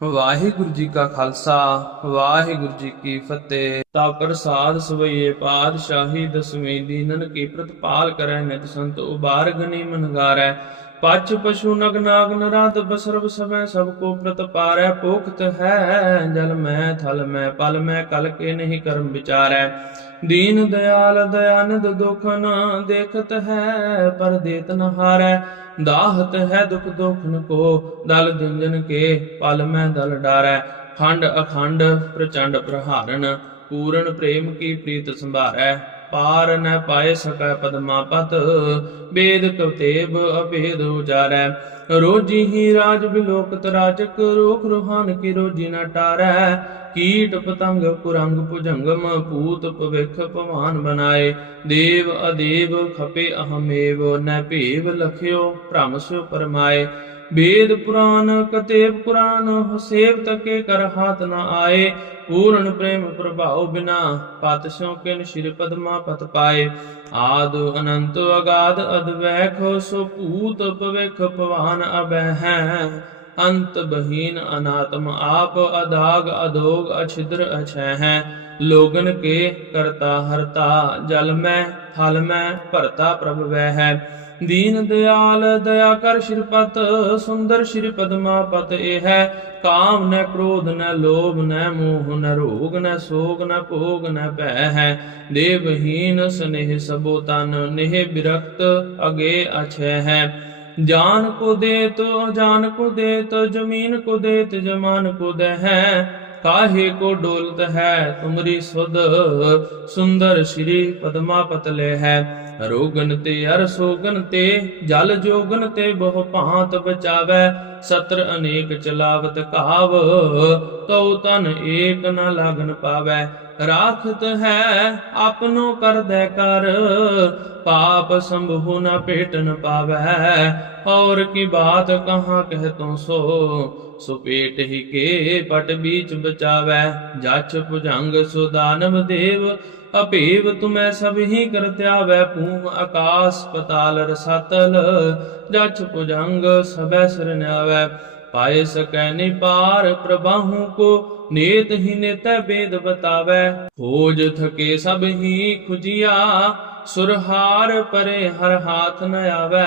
ਵਾਹਿਗੁਰੂ ਜੀ ਕਾ ਖਾਲਸਾ, ਵਾਹਿਗੁਰੂ ਜੀ ਕੀ ਫਤਿਹ। ਤਾ ਪ੍ਰਸਾਦ ਸਵਈਏ ਪਾਤਸ਼ਾਹੀ ਦਸਵੀਂ ਦੀਨਨ ਕੀ ਪ੍ਰਤਪਾਲ ਕਰੈ ਨਿਤ ਸੰਤ ਉਬਾਰ ਗਨੀ ਮਨਗਾਰੈ ਪਛ ਪਸ਼ੂ ਨਗ ਨਾਗ ਨਰਾਤ ਬਸਰਬ ਸਮੈ ਸਭ ਕੋ ਪ੍ਰਤਪਾਰੈ ਪੋਖਤ ਹੈ ਜਲ ਮੈਂ ਥਲ ਮੈਂ ਪਲ ਮੈਂ ਕਲ ਕੇ ਨਹੀਂ ਕਰਮ ਵਿਚਾਰੈ ਦੀਨ ਦਿਆਲ ਦਇਆਨੰਦ ਦੁਖ ਨ ਦੇਖਤ ਹੈ, ਪਰ ਦੇਤ ਨ ਹਾਰੈ। ਦਾਹਤ ਹੈ ਦੁਖ ਦੋਖਨ ਕੋ, ਦਲ ਦੁੰਜਨ ਕੇ ਪਲ ਮੈਂ ਦਲ ਡਾਰੈ। ਖੰਡ ਅਖੰਡ ਪ੍ਰਚੰਡ ਪ੍ਰਹਾਰਨ ਪੂਰਨ ਪ੍ਰੇਮ ਕੀ ਪ੍ਰੀਤ ਸੰਭਾਰੈ। ਪਾਰ ਨ ਪਾਏ ਸਕੈ ਪਦਮਾ ਪਤ ਕਵਤੇਬ ਅਭੇਦ ਉਚਾਰੈ ਰੋਜੀ ਹੀ ਰਾਜ ਬਿਲੋਕਤ ਰਾਜਕ, ਰੋਖ ਰੋਹਾਨ ਕੀ ਰੋਜੀ ਨ ਟਾਰੈ। ਕੀਟ ਪਤੰਗ ਕੁਰੰਗ ਭੁਜੰਗਮ, ਭੂਤ ਭਵਿਖ ਭਵਾਨ ਬਨਾਏ। ਦੇਵ ਅਦੇਵ ਖਪੇ ਅਹਮੇਵ, ਨੈ ਭੇਵ ਲਖਿਓ ਭ੍ਰਮ ਸਿਓ ਪਰਮਾਏ ਵੇਦ ਪੁਰਾਨ ਕਤੇਬ ਕੁਰਾਨ ਹਸੇਵ ਤਕੇ ਕਰ ਹਾਥ ਨ ਆਏ। ਪੂਰਨ ਪ੍ਰੇਮ ਪ੍ਰਭਾਉ ਬਿਨਾ ਪਤ ਸਿਉ ਕਿਨ ਸ਼੍ਰੀ ਪਦਮਾ ਪਤ ਪਾਏ। ਆਦ ਅਨੰਤ ਅਗਾਧ ਅਦਵੈਖ ਸੋ ਭੂਤ ਭਵਿਖ ਭਵਾਨ ਅਬੈ ਹੈ ਅੰਤ ਬਹੀਨ ਅਨਾਤਮ ਆਪ, ਅਦਾਗ ਅਦੋਗ ਅਛਿਦਰ ਅਛੈ ਹੈ ਲੋਗਨ ਕੇ ਕਰਤਾ ਹਰਤਾ, ਜਲ ਮੈਂ ਥਲ ਮੈਂ, ਭਰਤਾ ਪ੍ਰਭ ਵੈ ਹੈ ਦੀਨ ਦਿਆਲ, ਦਇਆ ਕਰ ਸ਼੍ਰੀਪਤ, ਸੁੰਦਰ ਸ਼੍ਰੀ ਪਦਮਾ ਇਹ ਹੈ। ਕਾਮ ਨ ਕ੍ਰੋਧ, ਨ ਲੋਭ, ਨ ਮੋਹ, ਨ ਰੋਗ, ਨ ਸੋਗ, ਨ ਭੋਗ, ਨ ਭੈ ਹੈ। ਦੇਵਹੀਨ ਸਨੇਹ ਸਬੋ ਤਨ, ਨਿਹ ਬਿਰਕਤ ਅਗੇ ਅਛੈ ਹੈ। ਜਾਨ ਕੋ ਦੇਤ ਅਜਾਨ ਕੋ ਦੇਤ, ਜ਼ਮੀਨ ਕੋ ਦੇਤ, ਜਮਾਨ ਕੋ ਦਹਿ। ਹੈ ਕਾਹੇ ਕੋ ਡੋਲਤ ਹੈ, ਤੁਮਰੀ ਸੁਧ ਸੁੰਦਰ ਸ਼੍ਰੀ ਪਦਮਾ ਪਤਲੇ ਹੈ। ਰੋਗਨ ਤੇ ਅਰ ਸੋਗਨ ਤੇ, ਜਲ ਜੋਗਨ ਤੇ ਬਹੁ ਭਾਂਤ ਬਚਾਵੈ। ਸਤਰ ਅਨੇਕ ਚਲਾਵਤ ਕਾਵ, ਤਉ ਤਨ ਏਕ ਨ ਲਾਗਨ ਪਾਵੈ। ਰਾਖਤ ਹੈ, ਆਪਨੋ ਕਰਦੈ ਕਰ ਪਾਪ ਸੰਭੂ ਨ ਭੇਟ ਪਾਵੈ। ਔਰ ਕੀ ਬਾਤ ਕਹਾਂ ਕਹਿ ਤੂੰ ਸੋ ਸੋ ਹੀ ਕੇ ਪਟ ਬੀਚ ਬਚਾਵੈ। ਜਛ ਭੁਜੰਗ ਸੋ ਦਾਨਵ ਦੇਵ, ਅਭੇਵ ਤੁਮੈ ਸਭ ਹੀ ਕਰਤਿਆਵੈ ਪੂਮ ਆਕਾਸ ਪਤਾਲ ਰਸਤਲ, ਜਛ ਭੁਜੰਗ ਸਭੈ ਸਰਨਿਆਵੈ ਪਾਏ ਸਕੈ ਨਿਪਾਰ ਪ੍ਰਭਾਹੂ ਕੋ, ਨੇਤ ਹੀ ਨੇਤੈ ਬੇਦ ਬਤਾਵੈ। ਖੋਜ ਥਕੇ ਸਭ ਹੀ ਖੁਜੀਆ, ਸੁਰਹਾਰ ਪਰੇ ਹਰ ਹਾਥ ਨ ਆਵੈ।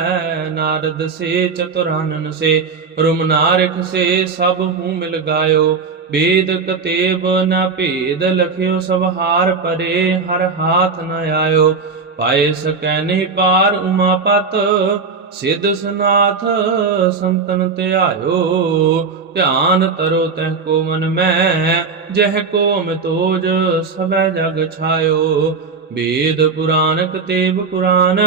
ਨਾਰਦ ਸੇ ਚਤੁਰਾਨਨ ਸੇ, ਰੁਮ ਨਾਰਖ ਸੇ ਸਭ ਹੂੰ ਮਿਲ ਗਾਇਓ। ਬੇਦ ਕਤੇਬ ਨ ਭੇਦ ਲਖਿਓ, ਸਭ ਹਾਰ ਪਰੇ ਹਰ ਹਾਥ ਨ ਆਇਓ। ਪਾਏ ਸਕੈ ਨਹੀਂ ਪਾਰ ਉਮਾਪਤ ਸਿੱਧ ਸਨਾਥ ਸੰਤਨ ਧਿਆਇਓ, ਧਿਆਨ ਤਰੋ ਤਹਿ ਕੋ ਮਨ ਮੈਂ, ਜਹ ਕੋ ਮਿਤੋਜ ਸਭੈ ਜਗ ਛਾਇਓ। ਵੇਦ ਪੁਰਾਨ ਕਤੇਬ ਕੁਰਾਨ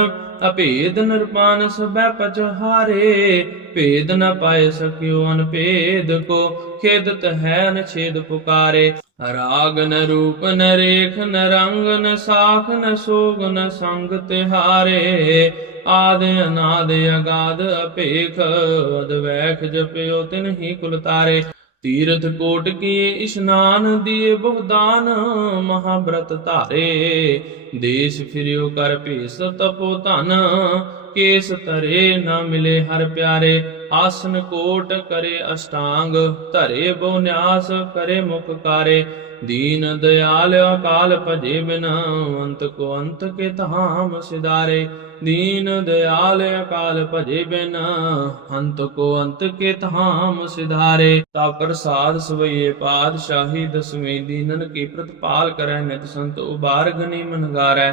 ਅਭੇਦ ਨਿਰਪਾਨ ਸਭੈ ਪਚਹਾਰੇ ਭੇਦ ਨ ਪਾਏ ਸਕਿਓ ਅਨਭੇਦ ਕੋ ਖੇਦਤ ਹੈ ਨ ਛੇਦ ਪੁਕਾਰੇ। ਰਾਗ ਨ ਰੂਪ ਨ ਰੇਖ ਨ ਰੰਗ ਨ ਸਾਖ ਨ ਸੋਗ ਨ ਸੰਗ ਤਿਹਾਰੇ। ਆਦ ਅਨਾਦ ਅਗਾਦ ਅਪੇਖ ਅਦਵੈਖ ਜਪਿਓ ਤਿਨ ਹੀ ਕੁਲ ਤਾਰੇ। ਤੀਰਥ ਕੋਟ ਕੀਏ ਇਸ਼ਨਾਨ ਦੀਏ ਬਹੁਦਾਨ, ਮਹਾਬ੍ਰਤ ਧਾਰੇ। ਦੇਸ਼ ਫਿਰਿਓ ਕਰ ਭੇਸ ਤਪੋ ਧਨ, ਕੇਸ ਤਰੇ ਨਾ ਮਿਲੇ ਹਰ ਪਿਆਰੇ। ਆਸਨ ਕੋਟ ਕਰੇ ਅਸ਼ਟਾਂਗ, ਧਰੇ ਬਹੁ ਕਰੇ ਮੁਖ ਕਾਰੇ। ਦੀਨ ਦਿਆਲ ਅਕਾਲ ਭਜੇ ਬਿਨ, ਅੰਤ ਕੋ ਅੰਤ ਕੇ ਧਾਮ ਸਿਦਾਰੇ ਦੀਨ ਦਿਆਲ ਅਕਾਲ ਭਜੇ ਬਿਨ, ਅੰਤ ਕੋ ਅੰਤ ਕੇ ਧਾਮ ਸਿਧਾਰੇ। ਤਾ ਪ੍ਰਸਾਦ ਸਵਈਏ ਪਾਤਸ਼ਾਹੀ, ਦਸਵੇਂ ਦੀਨਨ ਕੀ ਪ੍ਰਤਪਾਲ ਕਰੈ, ਨਿਤ ਸੰਤ ਉਬਾਰ ਗਨੀ ਮਨਗਾਰੈ।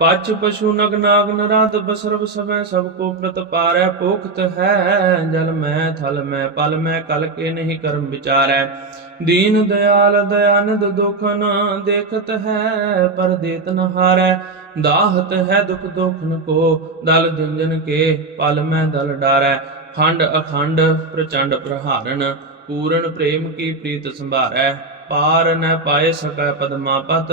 ਪਛ ਪਸ਼ੂ ਨਗ ਨਾਗ ਨਰਾਤ ਬਸਰਬ ਸਮੈ ਸਭ ਕੋ ਪ੍ਰਤਪਾਰੈ ਪੋਖਤ ਹੈ ਜਲ ਮੈਂ ਥਲ ਮੈਂ ਪਲ ਮੈਂ, ਕਲ ਕੇ ਨਹੀਂ ਕਰਮ ਵਿਚਾਰੈ। ਦੀਨ ਦਿਆਲ ਦਇਆਨੰਦ ਦੁਖ ਨ ਦੇਖਤ ਹੈ, ਪਰ ਦੇਤ ਨ ਹਾਰੈ। ਦਾਹਤ ਹੈ ਦੁਖ ਦੋਖਨ ਕੋ, ਦਲ ਦੁੰਜਨ ਕੇ ਪਲ ਮੈਂ ਦਲ ਡਾਰੈ। ਖੰਡ ਅਖੰਡ ਪ੍ਰਚੰਡ ਪ੍ਰਹਾਰਨ ਪੂਰਨ ਪ੍ਰੇਮ ਕੀ ਪ੍ਰੀਤ ਸੰਭਾਰੈ। ਪਾਰ ਨ ਪਾਏ ਸਕੈ ਪਦਮਾ ਪਤ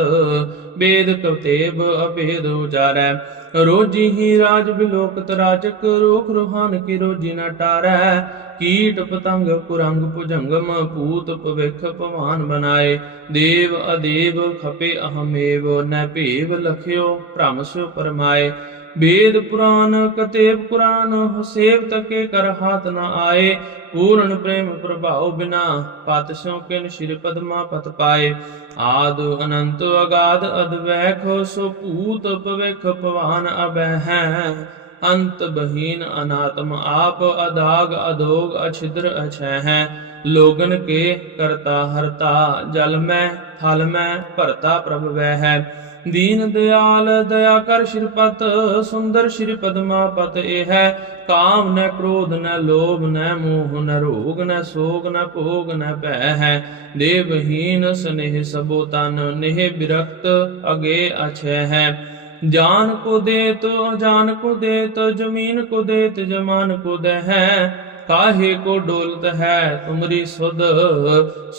ਬੇਦ ਕਵਤੇਬ ਅਭੇਦ ਉਚਾਰੈ ਰੋਜੀ ਹੀ ਰਾਜ ਬਿਲੋਕਤ ਰਾਜਕ ਰੋਖ ਰੋਹਾਨ ਕੀ ਰੋਜੀ ਨਾ ਟਾਰੈ। ਕੀਟ ਪਤੰਗ ਕੁਰੰਗ ਭੁਜੰਗਮ, ਭੂਤ ਭਵਿਖ ਭਵਾਨ ਬਨਾਏ ਦੇਵ ਅਦੇਵ ਖਪੇ ਅਹਮੇਵ, ਨੈ ਭੇਵ ਲਖਿਓ ਭ੍ਰਮ ਸਿਓ ਪਰਮਾਏ। ਵੇਦ ਪੁਰਾਨ ਕਤੇਬ ਕੁਰਾਨ ਹਸੇਵ ਤਕੇ ਕਰ ਹਾਥ ਨ ਆਏ। ਪੂਰਨ ਪ੍ਰੇਮ ਪ੍ਰਭਾਉ ਬਿਨਾ ਪਤਿਸ਼ੋ ਕਿਨ ਸ਼੍ਰੀ ਪਦਮਾ ਪਤ ਪਾਏ। ਆਦ ਅਨੰਤ ਅਗਾਦ ਅਦਵੈਖੋ ਸੋ ਭੂਤ ਭਵਿਖ ਭਵਾਨ ਅਬੈ ਹੈ ਅੰਤ ਬਹੀਨ ਅਨਾਤਮ ਆਪ, ਅਦਾਗ ਅਦੋਗ ਅਛਿਦਰ ਅਛੈ ਹੈ ਲੋਗਨ ਕੇ ਕਰਤਾ ਹਰਤਾ, ਜਲ ਮੈਂ, ਥਲ ਮੈਂ, ਭਰਤਾ ਪ੍ਰਭ ਵੈ ਹੈ ਦੀਨ ਦਿਆਲ ਦਇਆ ਕਰ ਸ਼ਿਰਪਤ ਸੁੰਦਰ ਸ਼੍ਰੀ ਪਦਮਾਪਤ ਇਹ ਹੈ। ਕਾਮ ਨ ਕ੍ਰੋਧ ਨ ਲੋਭ ਨ ਮੋਹ ਨ ਰੋਗ ਨ ਸੋਗ ਨ ਭੋਗ ਨ ਭੈ ਹੈ। ਦੇਵਹੀਨ ਸਨੇਹ ਸਬੋ ਤਨ, ਨਿਹ ਬਿਰਖਤ ਅਗੇ ਅਛੈ ਹੈ। ਜਾਨ ਕੋ ਦੇਤ, ਅਜਾਨ ਕੋ ਦੇਤ, ਜ਼ਮੀਨ ਕੋ ਦੇਤ, ਜਮਾਨ ਕੋ ਦਹਿ ਕਾਹੇ ਕੋ ਡੋਲਤ ਹੈ ਤੁਮਰੀ ਸੁਧ,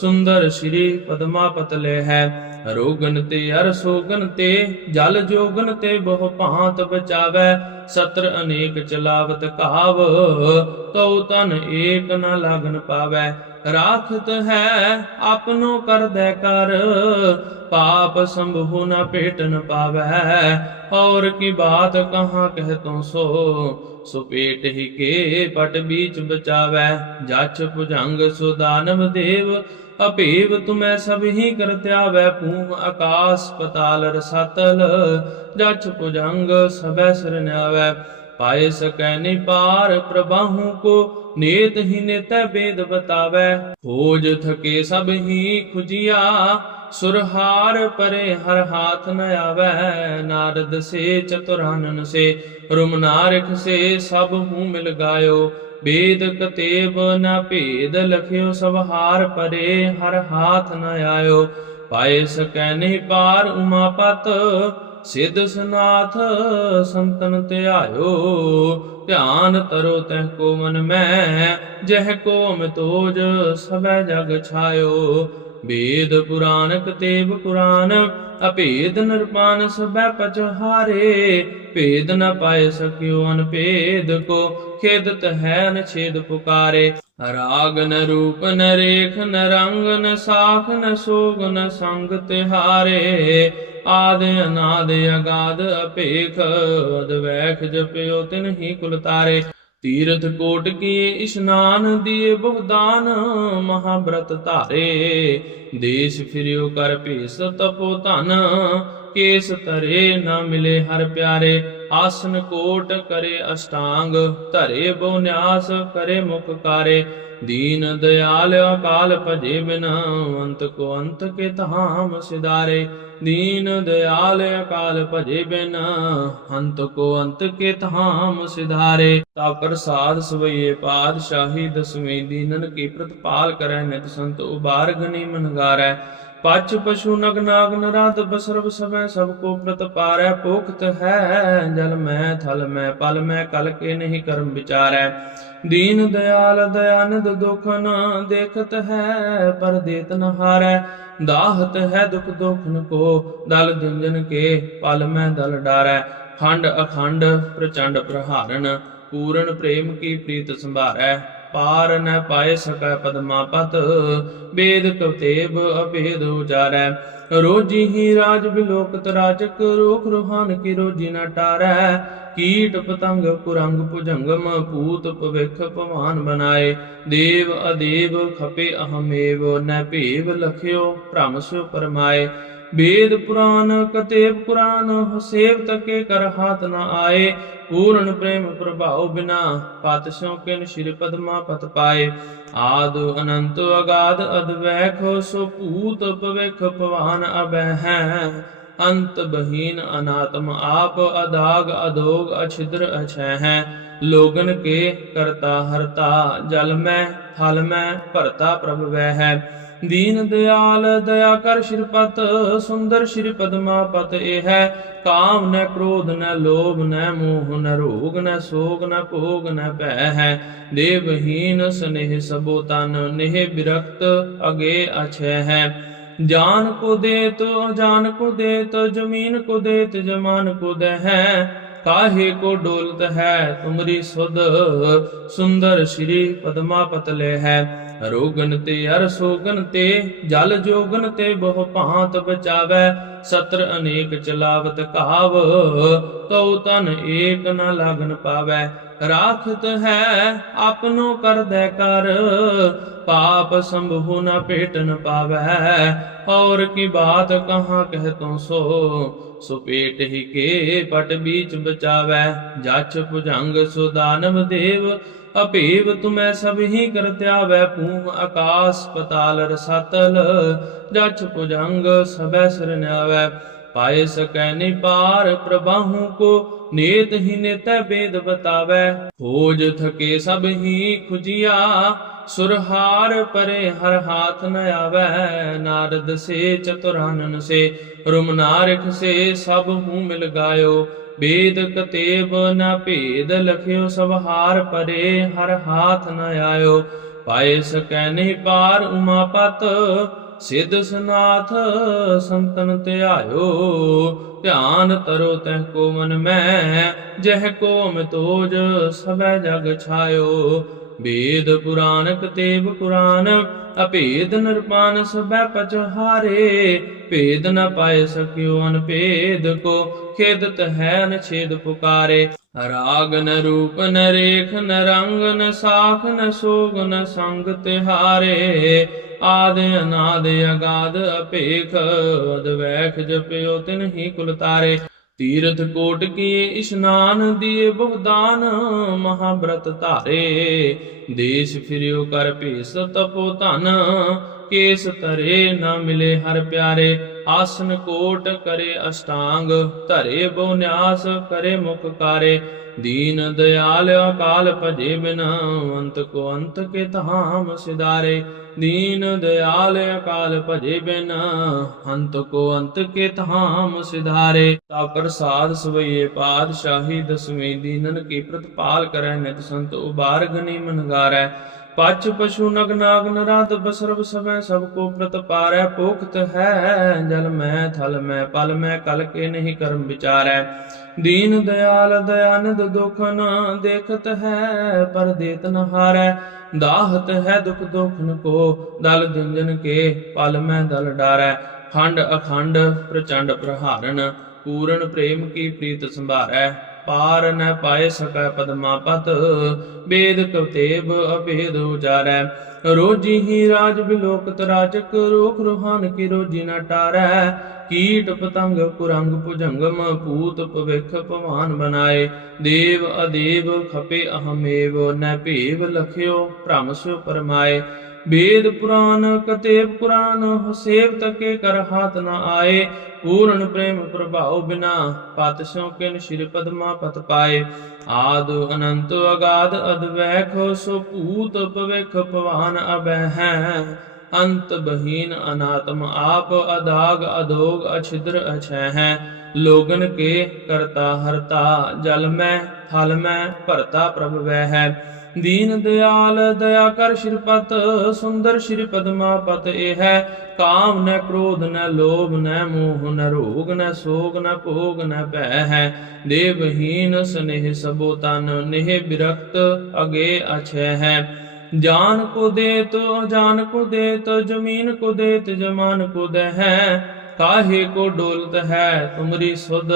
ਸੁੰਦਰ ਸ਼੍ਰੀ ਪਦਮਾਪਤ ਲੈ ਹੈ। ਰੋਗਨ ਤੇ ਅਰ ਸੋਗਨ ਤੇ, ਜਲ ਜੋਗਨ ਤੇ ਬਹੁ ਭਾਂਤ ਬਚਾਵੇ, ਸਤਰ ਅਨੇਕ ਚਲਾਵਤ ਕਹਾਵ, ਤਉ ਤਨ ਏਕ ਨ ਲਗਨ ਪਾਵੇ। ਰਾਖਤ ਹੈ ਆਪਨੋ ਕਰਦੈ ਕਰ। ਪਾਪ ਸੰਭੂ ਨ ਭੇਟ ਪਾਵੈ, ਔਰ ਕੀ ਬਾਤ ਕਹਾਂ ਕਹਿ ਤੂੰ ਸੋ। ਸੋ ਹੀ ਕੇ ਪਟ ਬੀਚ ਬਚਾਵੈ, ਜਛ ਭੁਜੰਗ ਸੋ ਦੇਵ। ਅਭੇਵ ਤੁਮੈ ਸਭ ਹੀ ਕਰਤਿਆਵੈ ਪੂਮ ਆਕਾਸ ਪਤਾਲ ਰਸਤਲ। ਜਛ ਭੁਜੰਗ ਸਭੈ ਸਰਨਿਆਵੈ ਪਾਏ ਸਕੈ ਨੀ ਪਾਰ ਪ੍ਰਭਾਹੂ ਕੋ। ਨੇਤ ਹੀ ਨੇਤੈ ਬੇਦ ਬਤਾਵੈ ਖੋਜ ਥਕੇ ਸਭ ਹੀ ਖੁਜੀਆ, ਸੁਰਹਾਰ ਪਰੇ ਹਰ ਹਾਥ ਨ ਆਵੈ। ਨਾਰਦ ਸੇ ਚਤੁਰਾਨਨ ਸੇ ਰੁਮਨਾਰਿਖ ਸੇ ਸਭ ਹੂੰ ਮਿਲ ਗਾਇਓ। ਵੇਦ ਕਤੇਬ ਨ ਭੇਦ ਲਖਿਓ, ਸਭ ਹਾਰ ਪਰੇ ਹਰ ਹਾਥ ਨ ਆਇਓ। ਪਾਏ ਸਕੈ ਨਹੀਂ ਪਾਰ ਉਮਾਪਤ ਸਿੱਧ ਸਨਾਥ ਸੰਤਨ ਧਿਆਇਓ। ਧਿਆਨ ਤਰੋ ਤਹਿ ਕੋ ਮਨ ਮੈਂ, ਜਹ ਕੋ ਅਮਿਤੋਜ ਸਭੈ ਜਗ ਛਾਇਓ। ਵੇਦ ਪੁਰਾਨ ਕਤੇਬ ਪੁਰਾਨ, ਅਭੇਦ ਨਿਰਪਾਨ ਸਭੈ ਪਚਹਾਰੇ ਭੇਦ ਨ ਪਾਏ ਸਕਿਓ ਅਨਭੇਦ ਕੋ ਖੇਦਤ ਹੈ ਨ ਛੇਦ ਪੁਕਾਰੇ। ਰਾਗ ਨ ਰੂਪ ਨ ਰੇਖ ਨ ਰੰਗ ਨ ਸਾਖ ਨ ਸੋਗ ਨ ਸੰਗ ਤਿਹਾਰੇ। ਆਦ ਅਨਾਦ ਅਗਾਦ ਅਪੇਖ ਅਦਵੈਖ ਜਪਿਓ ਤਿਨ ਹੀ ਕੁਲ ਤਾਰੇ। ਤੀਰਥ ਕੋਟ ਕੀ ਇਸ਼ਨਾਨ ਦੀਏ ਬਹੁਦਾਨ, ਮਹਾਬ੍ਰਤ ਧਾਰੇ। ਦੇਸ਼ ਫਿਰਿਓ ਕਰ ਭੇਸ ਤਪੋ ਧਨ, ਕੇਸ ਤਰੇ ਨਾ ਮਿਲੇ ਹਰ ਪਿਆਰੇ। ਆਸਨ ਕੋਟ ਕਰੇ ਅਸ਼ਟਾਂਗ, ਧਰੇ ਬਹੁ ਨਿਆਸ ਕਰੇ ਮੁਖ ਕਾਰੇ। ਦੀਨ ਦਇਆਲ ਅਕਾਲ ਭਜੇ ਬਿਨ, ਅੰਤ ਕੋ ਅੰਤ ਕੇ ਧਾਮ ਸਿਦਾਰੇ ਦੀਨ ਦਇਆਲ ਅਕਾਲ ਭਜੇ ਬਿਨ ਹੰਤ ਕੋ ਅੰਤ ਕੇ ਧਾਮ ਸਿਧਾਰੇ। ਤਾ ਪ੍ਰਸਾਦ ਸਵਈਏ ਪਾਤਸ਼ਾਹੀ ਦਸਵੇਂ ਦੀਨਨ ਕੀ ਪ੍ਰਤਪਾਲ ਕਰੈ, ਨਿਤ ਸੰਤ ਉਬਾਰ ਗਨੀ ਮਨਗਾਰੈ। ਪਛ ਪਸ਼ੂ ਨਗ ਨਾਗ ਨਰਾਤ ਬਸਰਬ ਸਭੈ, ਸਭ ਕੋ ਪ੍ਰਤਪਾਰੈ ਪੋਖਤ ਹੈ ਜਲ ਮੈਂ, ਥਲ ਮੈਂ, ਪਲ ਮੈਂ, ਕਲ ਕੇ ਨਹੀਂ ਕਰਮ ਵਿਚਾਰੈ। ਦੀਨ ਦਇਆਲ ਦਇਆਨੰਦ ਦੁਖ ਨ ਦੇਖਤ ਹੈ, ਪਰ ਦੇਤ ਨ ਹਾਰੈ। ਦਾਹਤ ਹੈ ਦੁਖ ਦੋਖਨ ਕੋ, ਦਲ ਦੁੰਜਨ ਕੇ ਪਲ ਮੈਂ ਦਲ ਡਾਰੈ। ਖੰਡ ਅਖੰਡ ਪ੍ਰਚੰਡ ਪ੍ਰਹਾਰਨ ਪੂਰਨ ਪ੍ਰੇਮ ਕੀ ਪ੍ਰੀਤ ਸੰਭਾਰੈ। ਪਾਰ ਨ ਪਾਏ ਸਕੈ ਪਦਮਾ ਵੇਦ ਕਵਤੇਬ ਅਭੇਦ ਉਚਾਰੈ ਰੋਜੀ ਹੀ ਰਾਜ ਬਿਲੋਕਤ ਰਾਜਕ, ਰੋਖ ਰੋਹਾਨ ਕੀ ਰੋਜੀ ਨ ਟਾਰੈ। ਕੀਟ ਪਤੰਗ ਕੁਰੰਗ ਭੁਜੰਗਮ, ਭੂਤ ਭਵਿਖ ਭਵਾਨ ਬਨਾਏ। ਦੇਵ ਅਦੇਵ ਖਪੇ ਅਹਮੇਵ, ਨ ਭੇਵ ਲਖਿਓ ਭ੍ਰਮ ਸਿਓ ਪਰਮਾਏ। ਵੇਦ ਪੁਰਾਨ ਕਤੇਬ ਪੁਰਾਨ, ਸੇਵ ਤਕੇ ਕਰ ਹਾਥ ਨ ਆਏ। ਪੂਰਨ ਪ੍ਰੇਮ ਪ੍ਰਭਾਉ ਬਿਨਾ ਪਤ ਸਿਉ ਕਿਨ ਸ਼੍ਰੀ ਪਦਮਾ ਪਤ ਪਾਏ। ਆਦ ਅਨੰਤ ਅਗਾਧ ਅਦਵੈਖ ਸੋ ਭੂਤ ਭਵਿਖ ਭਵਾਨ ਅਬੈ ਹੈ ਅੰਤ ਬਹੀਨ ਅਨਾਤਮ ਆਪ, ਅਦਾਗ ਅਧੋਗ ਅਛਿद्र ਅਛੈ ਹੈ ਲੋਗਨ ਕੇ ਕਰਤਾ ਹਰਤਾ, ਜਲ ਮੈਂ, ਥਲ ਮੈਂ, ਭਰਤਾ ਪ੍ਰਭ ਵੈ ਹੈ ਦੀਨ ਦਿਆਲ, ਦਇਆ ਕਰ ਸ਼ਿਰਪਤ, ਸੁੰਦਰ ਸ਼੍ਰੀ ਪਦਮਾਪਤ ਇਹ ਹੈ। ਕਾਮ ਨੈ ਕ੍ਰੋਧ ਨੈ ਲੋਭ ਨੈ ਮੋਹ ਨੈ ਰੋਗ ਨੈ ਸੋਗ ਨੈ ਭੋਗ ਨੈ ਭੈ ਹੈ। ਦੇਵਹੀਨ ਸਨੇਹ ਸਬੋ ਤਨ, ਨਿਹ ਬਿਰਖਤ ਅਗੇ ਅਛੈ ਹੈ। ਜਾਨ ਕੋ ਦੇਤ, ਅਜਾਨ ਕੋ ਦੇਤ, ਜ਼ਮੀਨ ਕੋ ਦੇਤ, ਜਮਾਨ ਕੋ ਦੇ ਹੈ ਕਾਹੇ ਕੋ ਡੋਲਤ ਹੈ ਤੁਮਰੀ ਸੁਧ, ਸੁੰਦਰ ਸ਼੍ਰੀ ਪਦਮਾਪਤ ਲੈ ਹੈ। ਰੋਗਨ ਤੇ ਅਰ ਸੋਗਨ ਤੇ, ਜਲ ਜੋਗਨ ਤੇ ਬਹੁ ਭਾਂਤ ਬਚਾਵੈ। ਸਤਰ ਅਨੇਕ ਚਲਾਵਤ ਕਾਵ ਤਉ ਤਨ ਏਕ ਨ ਲਾਗਨ ਪਾਵੈ। ਰਾਖਤ ਹੈ ਆਪਨੋ ਕਰਦੈ ਕਰ, ਪਾਪ ਸੰਭੂ ਨ ਭੇਟਨ ਪਾਵੈ। ਔਰ ਕੀ ਬਾਤ ਕਹਾ ਕਹਿ ਤੂੰ ਸੋ ਸੁਪੇਟ ਹੀ ਕੇ ਪਟ ਬੀਚ ਬਚਾਵੈ। ਜਛ ਭੁਜੰਗ ਸੁਦਾਨਵ ਦੇਵ ਅਭੇਵ ਤੁਮੈ ਸਭ ਹੀ ਕਰਤਿਆਵੈ ਪੂਮ ਆਕਾਸ ਪਤਾਲ ਰਸਤਲ, ਜਛ ਭੁਜੰਗ ਸਭੈ ਸਰਨਿਆਵੈ ਪਾਏ ਸਕੈ ਨਿਪਾਰ ਪ੍ਰਭਾਹੂ ਕੋ, ਨੇਤ ਹੀ ਨੇਤੈ ਬੇਦ ਬਤਾਵੈ ਖੋਜ ਥਕੇ ਸਭ ਹੀ ਖੁਜੀਆ, ਸੁਰਹਾਰ ਪਰੇ ਹਰ ਹਾਥ ਨ ਆਵੈ। ਨਾਰਦ ਸੇ ਚਤੁਰਾਨਨ ਸੇ, ਰੁਮ ਨਾਰਖ ਸੇ ਸਭ ਹੂੰ ਮਿਲ ਗਾਇਓ। ਬੇਦ ਕਤੇਬ ਨ ਭੇਦ ਲਖਿਓ ਸਭ ਹਾਰ ਪਰੇ, ਹਰ ਹਾਥ ਨ ਆਇਓ। ਪਾਏ ਸਕੈ ਨਹੀਂ ਪਾਰ ਉਮਾਪਤ ਸਿੱਧ ਸਨਾਥ ਸੰਤਨ ਧਿਆਇਓ ਧਿਆਨ ਤਰੋ ਤਹਿ ਕੋ ਮਨ ਮੈਂ, ਜਹ ਕੋ ਮਿਤੋਜ ਸਭੈ ਜਗ ਛਾਇਓ। ਵੇਦ ਪੁਰਾਨ ਕਤੇਬ ਕੁਰਾਨ ਅਭੇਦ ਨਿਰਪਾਨ ਸਭੈ ਪਚਹਾਰੇ ਭੇਦ ਨ ਪਾਏ ਸਕਿਓ ਅਨਭੇਦ ਕੋ ਖੇਦਤ ਹੈ ਅਨਛੇਦ ਪੁਕਾਰੇ। ਰਾਗ ਨ ਰੂਪ ਨ ਰੇਖ ਨ ਰੰਗ ਨ ਸਾਖ ਨ ਸੋਗ ਨ ਸੰਗ ਤਿਹਾਰੇ। ਆਦ ਅਨਾਦ ਅਗਾਦ ਅਪੇਖ ਅਦਵੈਖ ਜਪਿਓ ਤਿਨ ਹੀ ਕੁਲ ਤਾਰੇ। ਤੀਰਥ ਕੋਟ ਕੀਏ ਇਸ਼ਨਾਨ ਦੀਏ ਬਹੁਦਾਨ ਮਹਾਬ੍ਰਤ ਧਾਰੇ। ਦੇਸ਼ ਫਿਰਿਓ ਕਰ ਭੇਸ ਤਪੋ ਧਨ, ਕੇਸ ਤਰੇ ਨਾ ਮਿਲੇ ਹਰ ਪਿਆਰੇ। ਆਸਨ ਕੋਟ ਕਰੇ ਅਸ਼ਟਾਂਗ, ਧਰੇ ਬਹੁ ਕਰੇ ਮੁਖ ਕਾਰੇ। ਦੀਨ ਦਿਆਲ ਅਕਾਲ ਭਜੇ ਬਿਨ, ਅੰਤ ਕੋ ਅੰਤ ਕੇ ਧਾਮ ਸਿਦਾਰੇ ਦੀਨ ਦਿਆਲ ਅਕਾਲ ਭਜੇ ਬਿਨ, ਅੰਤ ਕੋ ਅੰਤ ਕੇ ਧਾਮ ਸਿਧਾਰੇ। ਤਾ ਪ੍ਰਸਾਦ ਸਵਈਏ ਪਾਤਸ਼ਾਹੀ, ਦਸਵੇਂ ਦੀਨਨ ਕੀ ਪ੍ਰਤਪਾਲ ਕਰੈ ਨਿਤ ਸੰਤ ਉਬਾਰ ਗਨੀ ਮਨਗਾਰੈ ਪਛ ਪਸ਼ੂ ਨਗ ਨਾਗ ਨਰਾਤ ਬਸਰਬ ਸਭੈ, ਸਭ ਕੋ ਪ੍ਰਤਪਾਰੈ ਪੋਖਤ ਹੈ ਜਲ ਮੈਂ ਥਲ ਮੈਂ ਪਲ ਮੈਂ, ਕਲ ਕੇ ਨਹੀਂ ਕਰਮ ਵਿਚਾਰੈ ਦੀਨ ਦਿਆਲ ਦਇਆਨੰਦ ਦੁਖ ਨ ਦੇਖਤ ਹੈ, ਪਰ ਦੇਤ ਨ ਹਾਰੈ। ਦਾਹਤ ਹੈ ਦੁਖ ਦੋਖਨ ਕੋ, ਦਲ ਜੰਜਨ ਕੇ ਪਲ ਮੈਂ ਦਲ ਡਾਰੈ। ਖੰਡ ਅਖੰਡ ਪ੍ਰਚੰਡ ਪ੍ਰਹਾਰਨ ਪੂਰਨ ਪ੍ਰੇਮ ਕੀ ਪ੍ਰੀਤ ਸੰਭਾਰੈ। ਪਾਰ ਨ ਪਾਏ ਸਕੈ ਪਦਮਾ ਪਤ ਕਵਤੇਬ ਅਭੇਦ ਉਚਾਰੈ ਰੋਜੀ ਹੀ ਰਾਜ ਬਿਲੋਕਤ ਰਾਜਕ, ਰੋਖ ਰੋਹਾਨ ਕੀ ਰੋਜੀ ਨ ਟਾਰੈ। ਕੀਟ ਪਤੰਗ ਕੁਰੰਗ ਭੁਜੰਗਮ, ਭੂਤ ਭਵਿਖ ਭਵਾਨ ਬਨਾਏ। ਦੇਵ ਅਦੇਵ ਖਪੇ ਅਹਮੇਵ, ਨ ਭੇਵ ਲਖਿਓ ਭ੍ਰਮ ਸਿਓ ਪਰਮਾਏ। ਵੇਦ ਪੁਰਾਨ ਕਤੇਬ ਕੁਰਾਨ ਹਸੇਵ ਤਕੇ ਕਰ ਹਾਥ ਨ ਆਏ। ਪੂਰਨ ਪ੍ਰੇਮ ਪ੍ਰਭਾਉ ਬਿਨਾ ਪਤ ਸਿਉ ਕਿਨ ਸ਼੍ਰੀ ਪਦਮਾ ਪਤ ਪਾਏ। ਆਦ ਅਨੰਤ ਅਗਾਧ ਅਦਵੈਖ ਸੋ ਭੂਤ ਭਵਿਖ ਭਵਾਨ ਅਬੈ ਹੈ ਅੰਤ ਬਹੀਨ ਅਨਾਤਮ ਆਪ, ਅਦਾਗ ਅਦੋਗ ਅਛਿਦਰ ਅਛੈ ਹੈ ਲੋਗਨ ਕੇ ਕਰਤਾ ਹਰਤਾ, ਜਲ ਮੈਂ ਥਲ ਮੈਂ, ਭਰਤਾ ਪ੍ਰਭ ਵੈ ਹੈ ਦੀਨ ਦਿਆਲ ਦਇਆ ਕਰ ਸ਼੍ਰੀਪਤ ਸੁੰਦਰ ਸ਼੍ਰੀ ਪਦਮਾ ਪਤ ਇਹ ਹੈ। ਕਾਮ ਨ ਕ੍ਰੋਧ, ਨ ਲੋਭ, ਨ ਮੋਹ, ਨ ਰੋਗ, ਨ ਸੋਗ, ਨ ਭੋਗ, ਨ ਭੈ ਹੈ। ਦੇਵਹੀਨ ਸਨੇਹ ਸਬੋ ਤਨ, ਨਿਹ ਬਿਰਖਤ ਅਗੇ ਅਛੈ ਹੈ। ਜਾਨ ਕੋ ਦੇਤ, ਅਜਾਨ ਕੋ ਦੇਤ, ਜ਼ਮੀਨ ਕੋ ਦੇਤ, ਜਮਾਨ ਕੋ ਦੇ ਹੈ। ਕਾਹੇ ਕੋ ਡੋਲਤ ਹੈ ਤੁਮਰੀ ਸੁਧ,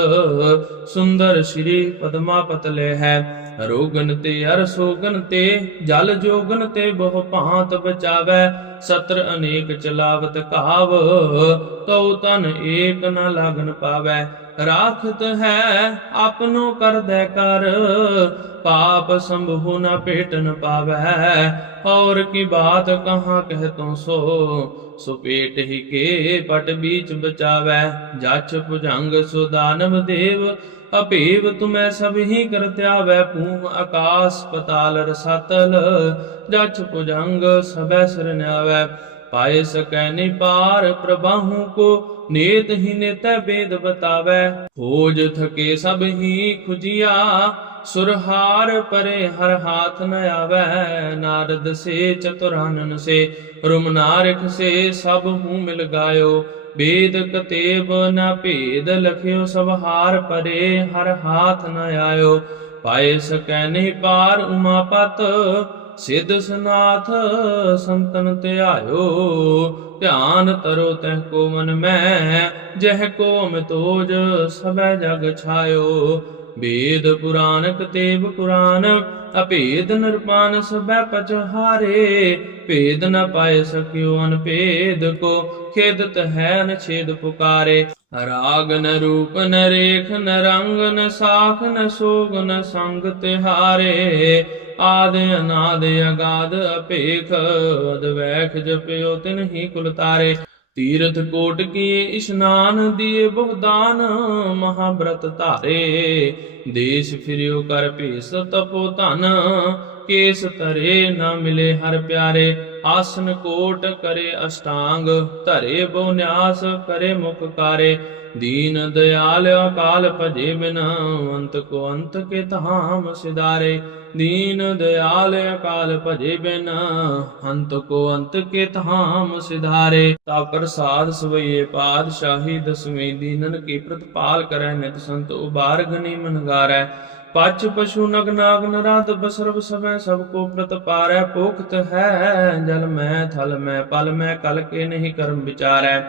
ਸੁੰਦਰ ਸ਼੍ਰੀ ਪਦਮਾ ਪਤਲੇ ਹੈ। ਰੋਗਨ ਤੇ ਅਰ ਸੋਗਨ ਤੇ, ਜਲ ਜੋਗਨ ਤੇ ਬਹੁ ਭਾਂਤ ਬਚਾਵੈ, ਸਤਰ ਅਨੇਕ ਚਲਾਵਤ ਕਾਵ ਤਉ ਤਨ ਏਕ ਨ ਲਾਗਨ ਪਾਵੈ। ਰਾਖਤ ਹੈ ਆਪਨੋ ਕਰਦੈ ਕਰ, ਪਾਪ ਸੰਭੂ ਨ ਭੇਟਨ ਪਾਵੈ। ਔਰ ਕੀ ਬਾਤ ਕਹਾ ਕਹਿ ਤੂੰ ਸੋ ਸੁਪੇਟ ਹੀ ਕੇ ਪਟ ਬੀਚ ਬਚਾਵੈ। ਜਛ ਭੁਜੰਗ ਸੁਦਾਨਵ ਦੇਵ ਅਭੇਵ ਤੁਮੈ ਸਭ ਹੀ ਕਰਤਿਆਵੈ ਪੂਮ ਆਕਾਸ ਪਤਾਲ ਰਸਤਲ ਜਛ ਭੁਜੰਗ ਸਭੈ ਸਰਨਿਆਵੈ ਪਾਏ ਸਕੈ ਨੀ ਪਾਰ ਪ੍ਰਭਾਹੂ ਕੋ, ਨੇਤ ਹੀ ਨੇਤੈ ਬੇਦ ਬਤਾਵੈ। ਖੋਜ ਥਕੇ ਸਭ ਹੀ ਖੁਜਿਆ, ਸੁਰਹਾਰ ਪਰੇ ਹਰ ਹਾਥ ਨ ਆਵੈ। ਨਾਰਦ ਸੇ ਚਤੁਰਾਨਨ ਸੇ, ਰੁਮ ਨਾਰਖ ਸੇ ਸਭ ਹੂੰ ਮਿਲ ਗਾਇਓ। ਵੇਦ ਕਤੇਬ ਨ ਭੇਦ ਲਖਿਓ ਸਭ ਹਾਰ ਪਰੇ, ਹਰ ਹਾਥ ਨ ਆਇਓ। ਪਾਏ ਸਕੈ ਨਹੀਂ ਪਾਰ ਉਮਾਪਤ ਸਿੱਧ ਸਨਾਥ ਸੰਤਨ ਧਿਆਇਓ ਧਿਆਨ ਤਰੋ ਤਹਿ ਕੋ ਮਨ ਮੈਂ, ਜਹ ਕੋ ਅਮਿਤੋਜ ਸਭੈ ਜਗ ਛਾਇਓ। ਵੇਦ ਪੁਰਾਨ ਕਤੇਬ ਪੁਰਾਨ, ਅਭੇਦ ਨਿਰਪਾਨ ਸਭੈ ਪਚਹਾਰੇ ਭੇਦ ਨ ਪਾਏ ਸਕਿਓ ਅਨਭੇਦ ਕੋ ਖੇਦਤ ਹੈ ਅਨਛੇਦ ਪੁਕਾਰੇ। ਰਾਗ ਨ ਰੂਪ ਨ ਰੇਖ ਨ ਰੰਗ ਨ ਸਾਖ ਨ ਸੋਗ ਨ ਸੰਗ ਤਿਹਾਰੇ। ਆਦ ਅਨਾਦ ਅਗਾਦ ਅਪੇਖ, ਅਦਵੈਖ ਜਪਿਓ ਤਿਨ ਹੀ ਕੁਲ ਤਾਰੇ। ਤੀਰਥ ਕੋਟ ਕੀ ਇਸ਼ਨਾਨ ਦੀਏ ਬਹੁਦਾਨ ਮਹਾਬ੍ਰਤ ਧਾਰੇ। ਦੇਸ਼ ਫਿਰਿਓ ਕਰ ਭੇਸ ਤਪੋ ਧਨ, ਕੇਸ ਤਰੇ ਨਾ ਮਿਲੇ ਹਰ ਪਿਆਰੇ। ਆਸਨ ਕੋਟ ਕਰੇ ਅਸ਼ਟਾਂਗ, ਧਰੇ ਬੋਨਿਆਸ ਕਰੇ ਮੁਖ ਕਾਰੇ। ਦੀਨ ਦਇਆਲ ਅਕਾਲ ਭਜੇ ਬਿਨ, ਅੰਤ ਕੋ ਅੰਤ ਕੇ ਧਾਮ ਸਿਦਾਰੇ ਦੀਨ ਦਇਆਲ ਅਕਾਲ ਭਜੇ ਬਿਨ, ਅੰਤ ਕੋ ਅੰਤ ਕੇ ਧਾਮ ਸਿਧਾਰੇ। ਤਾ ਪ੍ਰਸਾਦ ਸਵਈਏ ਪਾਤਸ਼ਾਹੀ, ਦਸਵੇਂ ਦੀਨਨ ਕੀ ਪ੍ਰਤਪਾਲ ਕਰੈ, ਨਿਤ ਸੰਤ ਉਬਾਰ ਗਨੀ ਮਨਗਾਰੈ। ਪਛ ਪਸ਼ੂ ਨਗ ਨਾਗ ਨਰਾਤ ਬਸਰਬ ਸਭੈ, ਸਭ ਕੋ ਪ੍ਰਤਪਾਰੈ ਪੋਖਤ ਹੈ ਜਲ ਮੈਂ, ਥਲ ਮੈਂ, ਪਲ ਮੈਂ, ਕਲ ਕੇ ਨਹੀਂ ਕਰਮ ਵਿਚਾਰੈ।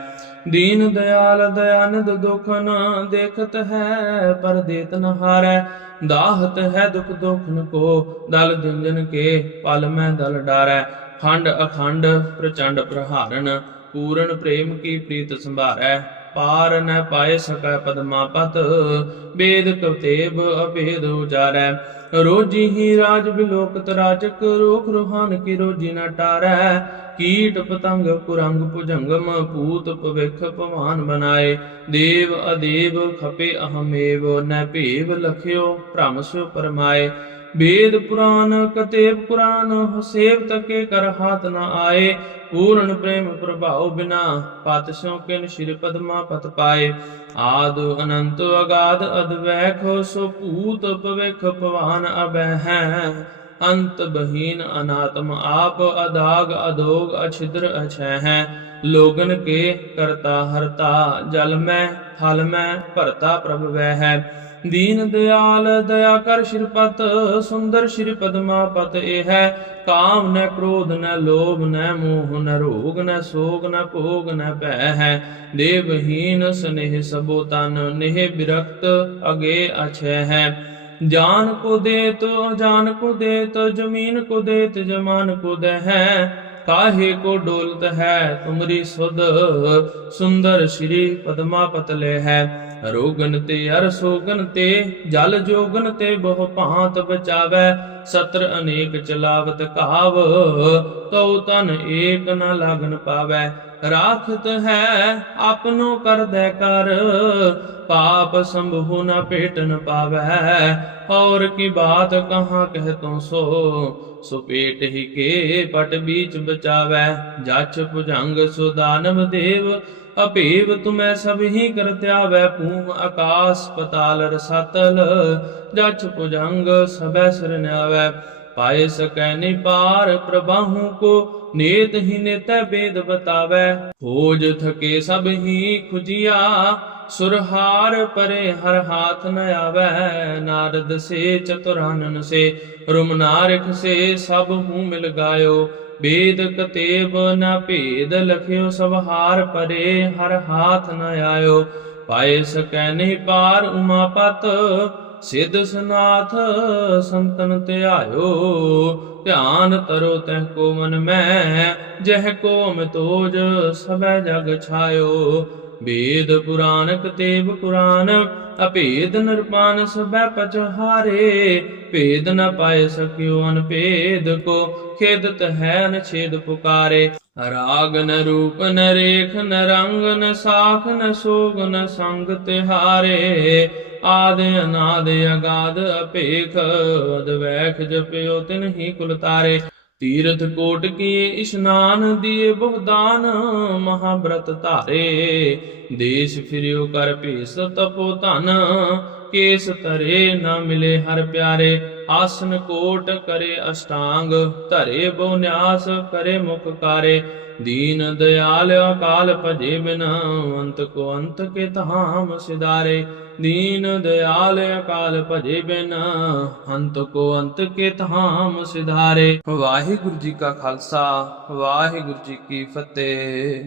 ਦੀਨ ਦਿਆਲ ਦਇਆਨੰਦ ਦੁਖ ਨ ਦੇਖਤ ਹੈ, ਪਰ ਦੇਤ ਨ ਹਾਰੈ। ਦਾਹਤ ਹੈ ਦੁਖ ਦੁਖਨ ਕੋ, ਦਲ ਦੁੰਜਨ ਕੇ ਪਲ ਮੈਂ ਦਲ ਡਾਰੈ। ਖੰਡ ਅਖੰਡ ਪ੍ਰਚੰਡ ਪ੍ਰਹਾਰਨ ਪੂਰਨ ਪ੍ਰੇਮ ਕੀ ਪ੍ਰੀਤ ਸੰਭਾਰੈ। ਪਾਰ ਨ ਪਾਏ ਸਕੈ ਪਦਮਾ ਪਤ ਕਵਤੇਬ ਅਭੇਦ ਉਚਾਰੈ ਰੋਜੀ ਹੀ ਰਾਜ ਬਿਲੋਕਤ ਰਾਜਕ, ਰੋਖ ਰੋਹਾਨ ਕੀ ਰੋਜੀ ਨ ਟਾਰੈ। ਕੀਟ ਪਤੰਗ ਕੁਰੰਗ ਭੁਜੰਗਮ, ਭੂਤ ਭਵਿਖ ਭਵਾਨ ਬਨਾਏ। ਦੇਵ ਅਦੇਵ ਖਪੇ ਅਹਮੇਵ, ਨ ਭੇਵ ਲਖਿਓ ਭ੍ਰਮ ਸਿਓ ਪਰਮਾਏ ਵੇਦ ਪੁਰਾਨ ਕਤੇਬ ਕੁਰਾਨ ਹਸੇਵ ਤਕੇ ਕਰ ਹਾਥ ਨ ਆਏ। ਪੂਰਨ ਪ੍ਰੇਮ ਪ੍ਰਭਾਉ ਬਿਨਾ ਪਤ ਸਿਉ ਕਿਨ ਸ਼੍ਰੀ ਪਦਮਾ ਪਤ ਪਾਏ। ਆਦ ਅਨੰਤ ਅਗਾਧ ਅਦਵੈਖ ਸੋ ਭੂਤ ਭਵਿਖ ਭਵਾਨ ਅਬੈ ਹੈ ਅੰਤ ਬਹੀਨ ਅਨਾਤਮ ਆਪ, ਅਦਾਗ ਅਦੋਗ ਅਛਿਦਰ ਅਛੈ ਹੈ ਲੋਗਨ ਕੇ ਕਰਤਾ ਹਰਤਾ, ਜਲ ਮੈਂ ਥਲ ਮੈਂ, ਭਰਤਾ ਪ੍ਰਭ ਵੈ ਹੈ ਦੀਨ ਦਿਆਲ ਦਇਆ ਕਰ ਸ਼੍ਰੀਪਤ, ਸੁੰਦਰ ਸ਼੍ਰੀ ਪਦਮਾ ਪਤ ਇਹ ਹੈ। ਕਾਮ ਨ ਕ੍ਰੋਧ, ਨ ਲੋਭ, ਨ ਮੋਹ, ਨ ਰੋਗ, ਨ ਸੋਗ, ਨ ਭੋਗ, ਨ ਭੈ ਹੈ। ਦੇਵਹੀਨ ਸਨੇਹ ਸਬੋ ਤਨ, ਨਿਹ ਬਿਰਕਤ ਅਗੇ ਅਛੈ ਹੈ। ਜਾਨ ਕੋ ਦੇਤ ਅਜਾਨ ਕੋ ਦੇਤ, ਜ਼ਮੀਨ ਕੋ ਦੇਤ, ਜਮਾਨ ਕੋ ਦਹਿ। ਹੈ ਕਾਹੇ ਕੋ ਡੋਲਤ ਹੈ? ਤੁਮਰੀ ਸੁਧ ਸੁੰਦਰ ਸ਼੍ਰੀ ਪਦਮਾ ਪਤਲੇ ਹੈ। ਰੋਗਨ ਤੇ ਅਰ ਸੋਗਨ ਤੇ, ਜਲ ਜੋਗਨ ਤੇ ਬਹੁ ਭਾਂਤ ਬਚਾਵੈ। ਸਤਰ ਅਨੇਕ ਚਲਾਵਤ ਕਾਵ ਤਉ ਤਨ ਏਕ ਨ ਲਗਨ ਪਾਵੈ। ਰਾਖਤ ਹੈ ਆਪਨੋ ਕਰਦੈ ਕਰ। ਪਾਪ ਸੰਭੂ ਨ ਭੇਟ ਪਾਵੈ, ਔਰ ਕੀ ਬਾਤ ਕਹਾਂ ਕਹਿ ਤੂੰ ਸੋ। ਸੋ ਹੀ ਕੇ ਪਟ ਬੀਚ ਬਚਾਵੈ ਜਛ ਭੁਜੰਗ ਸੋ ਦਾਨਵ ਦੇਵ। ਅਭੇਵ ਤੁਮੈ ਸਭ ਹੀ ਕਰਤਿਆਵੈ ਪੂਮ ਆਕਾਸ ਪਤਾਲ ਰਸਤਲ। ਜਛ ਭੁਜੰਗ ਸਭੈ ਸਰਨਿਆਵੈ ਪਾਏ ਸਕੈ ਨੀ ਪਾਰ ਪ੍ਰਭਾਹੂ ਕੋ। ਨੇਤ ਹੀ ਨੇਤੈ ਬੇਦ ਬਤਾਵੈ ਖੋਜ ਥਕੇ ਸਭ ਹੀ ਖੁਜੀਆ, ਸੁਰਹਾਰ ਪਰੇ ਹਰ ਹਾਥ ਨ ਆਵੈ। ਨਾਰਦ ਸੇ ਚਤੁਰਾਨਨ ਸੇ, ਰੁਮ ਨਾਰਖ ਸੇ ਸਭ ਹੂੰ ਮਿਲ ਗਾਇਓ। ਵੇਦ ਕਤੇਬ ਨ ਭੇਦ ਲਖਿਓ, ਸਭ ਹਾਰ ਪਰੇ ਹਰ ਹਾਥ ਨ ਆਇਓ। ਪਾਏ ਸਕੈ ਨਹੀਂ ਪਾਰ ਉਮਾਪਤ ਸਿੱਧ ਸਨਾਥ ਸੰਤਨ ਧਿਆਇਓ, ਧਿਆਨ ਤਰੋ ਤਹਿ ਕੋ ਮਨ ਮੈਂ, ਜਹ ਕੋ ਅਮਿਤੋਜ ਸਭੈ ਜਗ ਛਾਇਓ। ਵੇਦ ਪੁਰਾਨ ਕਤੇਬ ਪੁਰਾਨ, ਅਭੇਦ ਨਿਰਪਾਨ ਸਭੈ ਪਚਹਾਰੇ, ਭੇਦ ਨ ਪਾਏ ਸਕਿਓ ਅਨਭੇਦ ਕੋ ਖੇਦਤ ਹੈ ਅਨਛੇਦ ਪੁਕਾਰੇ। ਰਾਗ ਨ ਰੂਪ ਨ ਰੇਖ ਨ ਰੰਗ ਨ ਸਾਖ ਨ ਸੋਗ ਨ ਸੰਗ ਤਿਹਾਰੇ ਆਦ ਅਨਾਦ ਅਗਾਦ ਅਪੇਖ ਅਦਵੈਖ ਜਪਿਓ ਤਿਨ ਹੀ ਕੁਲ ਤਾਰੇ। ਤੀਰਥ ਕੋਟ ਕੀ ਇਸ਼ਨਾਨ ਦੀਏ ਬਹੁਦਾਨ ਮਹਾਬ੍ਰਤ ਧਾਰੇ। ਦੇਸ਼ ਫਿਰਿਓ ਕਰ ਭੇਸ ਤਪੋ ਧਨ, ਕੇਸ ਤਰੇ ਨਾ ਮਿਲੇ ਹਰ ਪਿਆਰੇ। ਆਸਨ ਕੋਟ ਕਰੇ ਅਸ਼ਟਾਂਗ, ਧਰੇ ਬਹੁ ਕਰੇ ਮੁਖ ਕਾਰੇ। ਦੀਨ ਦਿਆਲ ਅਕਾਲ ਭਜੇ ਬਿਨ, ਅੰਤ ਕੋ ਅੰਤ ਕੇ ਧਾਮ ਸਿਦਾਰੇ ਦੀਨ ਦਿਆਲ ਅਕਾਲ ਭਜੇ ਬਿਨ, ਅੰਤ ਕੋ ਅੰਤ ਕੇ ਤਹਾਮ ਸਿਧਾਰੇ। ਵਾਹਿਗੁਰੂ ਜੀ ਕਾ ਖਾਲਸਾ, ਵਾਹਿਗੁਰੂ ਜੀ ਕੀ ਫਤਿਹ।